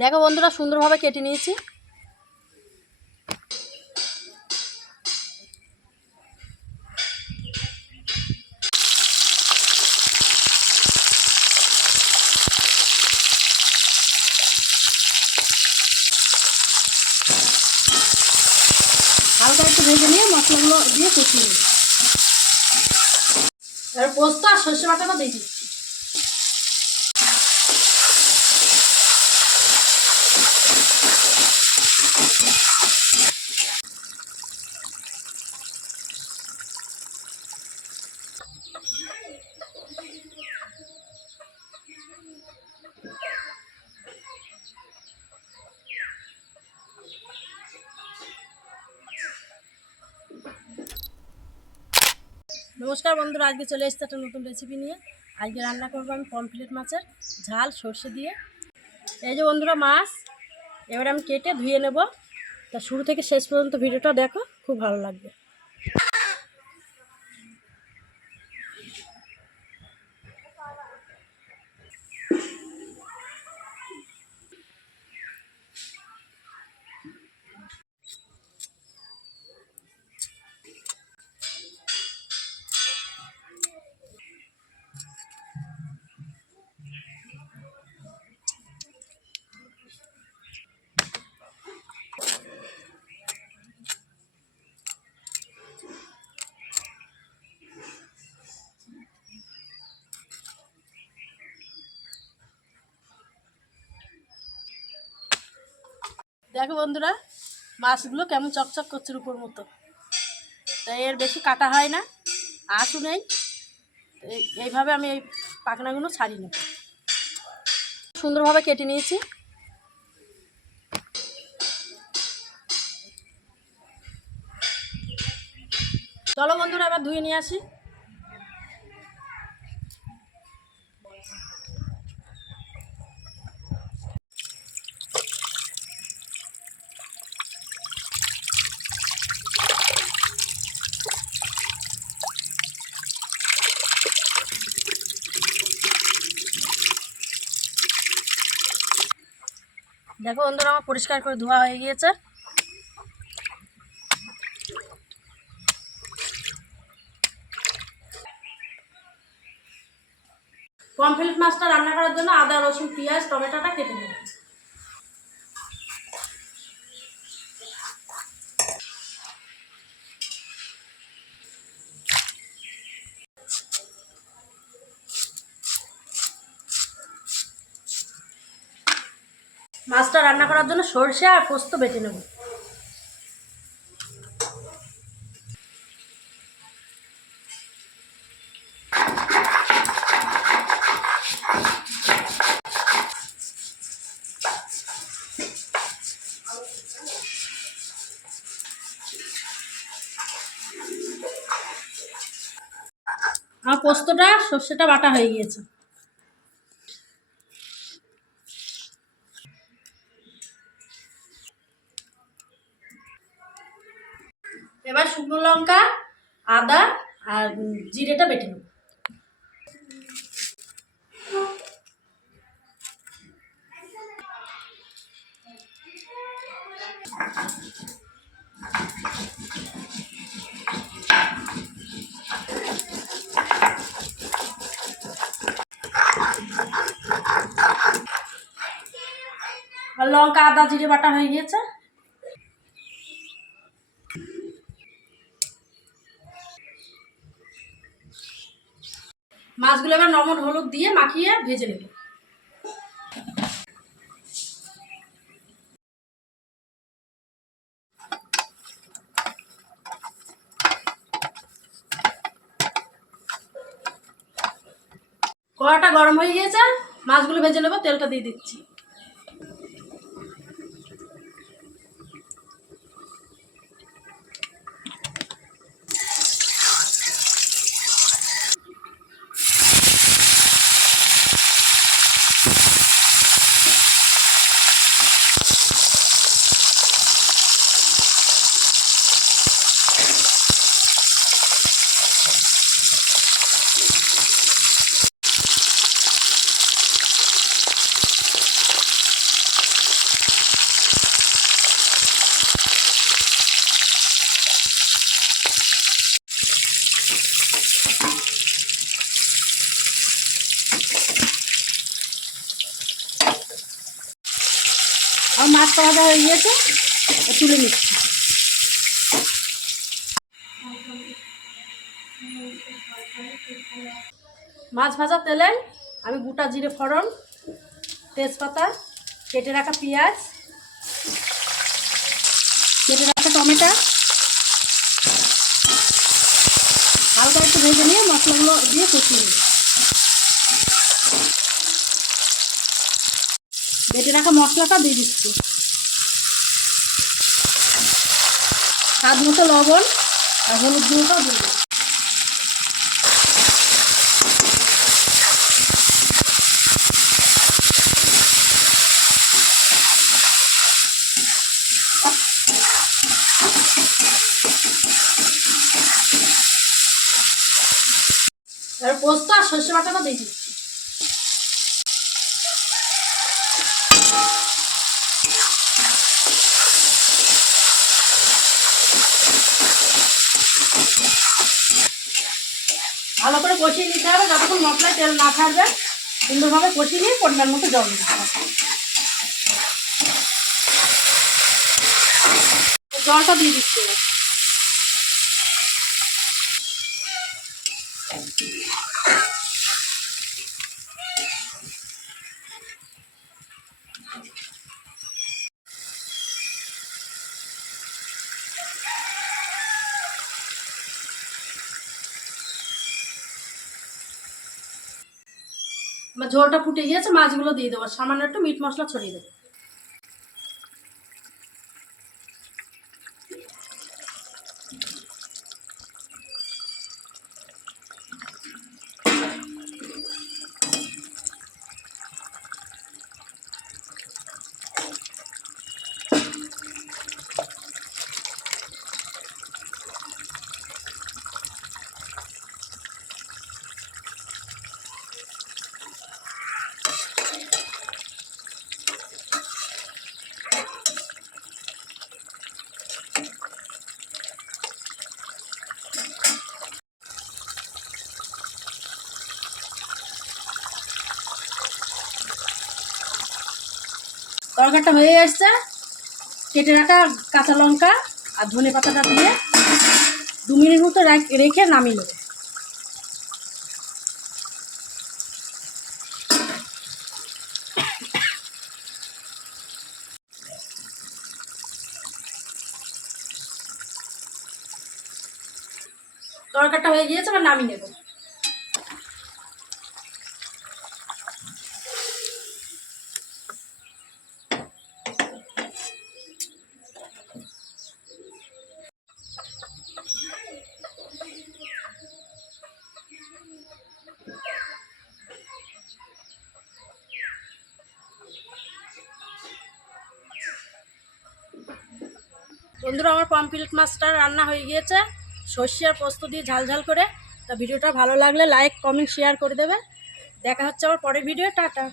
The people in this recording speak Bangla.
দেখো বন্ধুরা, সুন্দরভাবে কেটে নিয়েছি। হালকা একটু ভেজে নিয়ে মশলাগুলো দিয়ে কষিয়ে নেব। এবার পোস্ত আর সর্ষে বাটাটা দিয়ে নমস্কার বন্ধুরা, আজকে চলে এসেছে একটা নতুন রেসিপি নিয়ে। আজকে রান্না করব আমি পমফ্লেট মাছের ঝাল, সর্ষে দিয়ে। এই যে বন্ধুরা, মাছ, এবার আমি কেটে ধুয়ে নেব। তা শুরু থেকে শেষ পর্যন্ত ভিডিওটা দেখো, খুব ভালো লাগবে। দেখো বন্ধুরা, মাছগুলো কেমন চকচক করছে উপর মতো। তাই এর বেশি কাটা হয় না আঁশও নেই। এই- এইভাবে আমি এই পাখনাগুলো ছাড়িয়ে নেব সুন্দরভাবে কেটে নিয়েছি। চলো বন্ধুরা, এবার ধুয়ে নিয়ে আসি। দেখো বন্ধুরা, আমার পরিষ্কার করে ধোয়া হয়ে গিয়েছে। কমফিল্ড মাছটা রান্না করার জন্য আদা, রসুন, পেঁয়াজ, টমেটোটা কেটে নেব মাছটা রান্না করার জন্য সরষে আর পোস্ত বেটে নেব। আমার পোস্তটা, সর্ষেটা বাটা হয়ে গিয়েছে। এবার শুকনো লঙ্কা আদা আর জিরেটা বেটে নেব। লঙ্কা আদা জিরে বাটা হয়ে গিয়েছে। মাছগুলো এবার নমন হলুদ দিয়ে মাখিয়ে ভেজে নেব। কড়াটা গরম হয়ে গিয়েছে, মাছগুলো ভেজে নেব, তেলটা দিয়ে দিচ্ছি। আমার মাছ ভাজা হয়ে গিয়েছে তুলে নিচ্ছি। মাছ ভাজা তেলে আমি গোটা জিরে ফোড়ন, তেজপাতা, কেটে রাখা পেঁয়াজ, কেটে রাখা টমেটো, হালকা একটু ভেজে নিয়ে মশলাগুলো দিয়ে কষিয়ে নেব বেটে রাখা মশলাটা দিয়ে দিচ্ছি। স্বাদ মতো লবণ আর হলুদ গুঁড়োটাও দিয়ে এবার পোস্ত আর সর্ষে বাটাটা দিয়ে দিচ্ছি। ভালো করে কষিয়ে নিতে হবে, যতক্ষণ মশলায় তেল না ছাড়বে, সুন্দরভাবে কষিয়ে নিয়ে পরিমাণ মতো জল দিতে হবে। জলটা দিয়ে দিচ্ছি ঝোলটা ফুটে গিয়েছে মাছগুলো দিয়ে দেবো। সামান্য একটু মিট মশলা ছড়িয়ে দেবো। তরকারিটা হয়ে এসছে। কেটে রাখা কাঁচা লঙ্কা আর ধনে পাতাটা দিয়ে দু মিনিট মতো রেখে নামিয়ে নেবে। তরকারিটা হয়ে গিয়েছে, এবার নামিয়ে নেব। বন্ধুরা, আমার পমফ্রেট মাছটা রান্না হয়ে গিয়েছে। সর্ষে আর পোস্ত দিয়ে ঝাল ঝাল করে। তা ভিডিওটা ভালো লাগলে লাইক কমেন্ট শেয়ার করে দেবে। দেখা হচ্ছে আমার পরের ভিডিও টাটা।